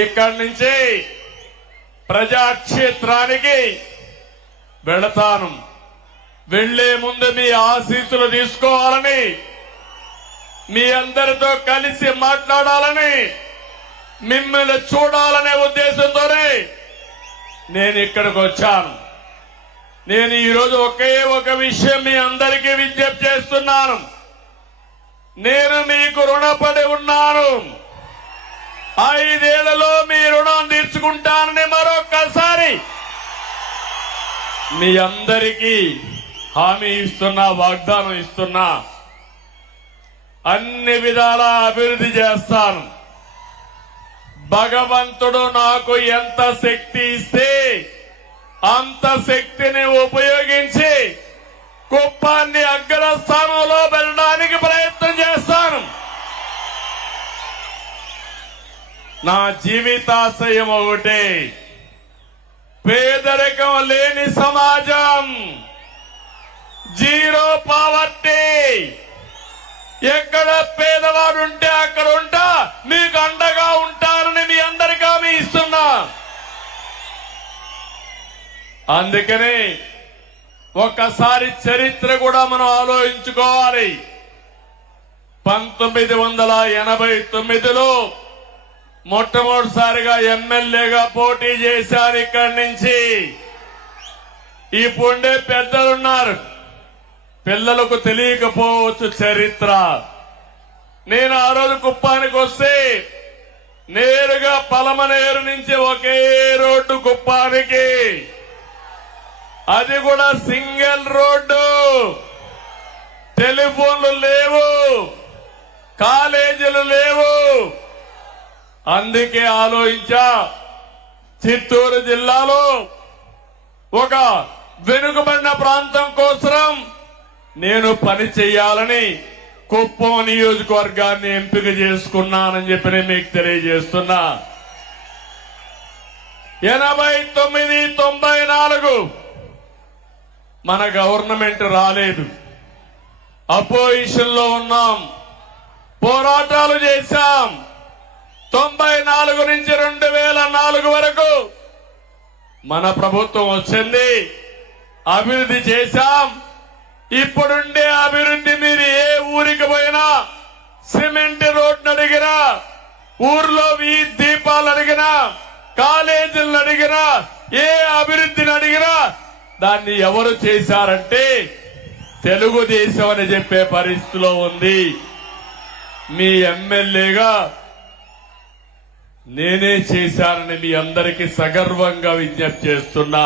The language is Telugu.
ఇక్కడి నుంచి ప్రజాక్షేత్రానికి వెళతాను. వెళ్లే ముందు మీ ఆశీస్సులు తీసుకోవాలని, మీ అందరితో కలిసి మాట్లాడాలని, మిమ్మల్ని చూడాలనే ఉద్దేశంతోనే నేను ఇక్కడికి వచ్చాను. నేను ఈరోజు ఒకే ఒక విషయం మీ అందరికీ విజ్ఞప్తి చేస్తున్నాను. నేను మీకు రుణపడి ఉన్నాను. 5 ఏళ్లలో మీ రుణం తీర్చుకుంటానని మరొక్కసారి మీ అందరికీ హామీ ఇస్తున్నా, వాగ్దానం ఇస్తున్నా. అన్ని విధాలా అభివృద్ధి చేస్తాను. భగవంతుడు నాకు ఎంత శక్తి ఇస్తే అంత శక్తిని ఉపయోగించి కుప్పాన్ని అగ్రస్థానంలో వెళ్ళడానికి ప్రయత్నం చేస్తాను. నా జీవితాశయం ఒకటే, పేదరికం లేని సమాజం, జీరో పావర్టీ. ఎక్కడ పేదవాడుంటే అక్కడ ఉంటా, మీకు అండగా ఉంటానని మీ అందరికీ హామీ ఇస్తున్నా. అందుకని ఒక్కసారి చరిత్ర కూడా మనం ఆలోచించుకోవాలి. 1989లో మొట్టమొదటిసారిగా ఎమ్మెల్యేగా పోటీ చేశారు. ఇక్కడి నుంచి ఇప్పుడే పెద్దలున్నారు, పిల్లలకు తెలియకపోవచ్చు చరిత్ర. నేను ఆ రోజు కుప్పానికి వస్తే నేరుగా పలమనేరు నుంచి ఒకే రోడ్డు కుప్పానికి, అది కూడా సింగిల్ రోడ్డు. టెలిఫోన్లు లేవు, కాలేజీలు లేవు. అందుకే ఆలోచించా, చిత్తూరు జిల్లాలో ఒక వెనుకబడిన ప్రాంతం కోసం నేను పని చేయాలని కుప్పం నియోజకవర్గాన్ని ఎంపిక చేసుకున్నానని చెప్పి నేను మీకు తెలియజేస్తున్నా. 89, 94 మన గవర్నమెంట్ రాలేదు, అపోజిషన్ లో ఉన్నాం, పోరాటాలు చేశాం. 94 నుంచి 2004 వరకు మన ప్రభుత్వం వచ్చింది, అభివృద్ధి చేశాం. ఇప్పుడుండే అభివృద్ధి మీరు ఏ ఊరికి పోయినా, సిమెంట్ రోడ్డు అడిగినా, ఊర్లో వీధి దీపాలు అడిగినా, కాలేజీలను అడిగినా, ఏ అభివృద్ధిని అడిగినా దాన్ని ఎవరు చేశారంటే తెలుగుదేశం అని చెప్పే పరిస్థితిలో ఉంది. మీ ఎమ్మెల్యేగా నేనే చేశానని మీ అందరికీ సగర్వంగా విజ్ఞప్తి చేస్తున్నా.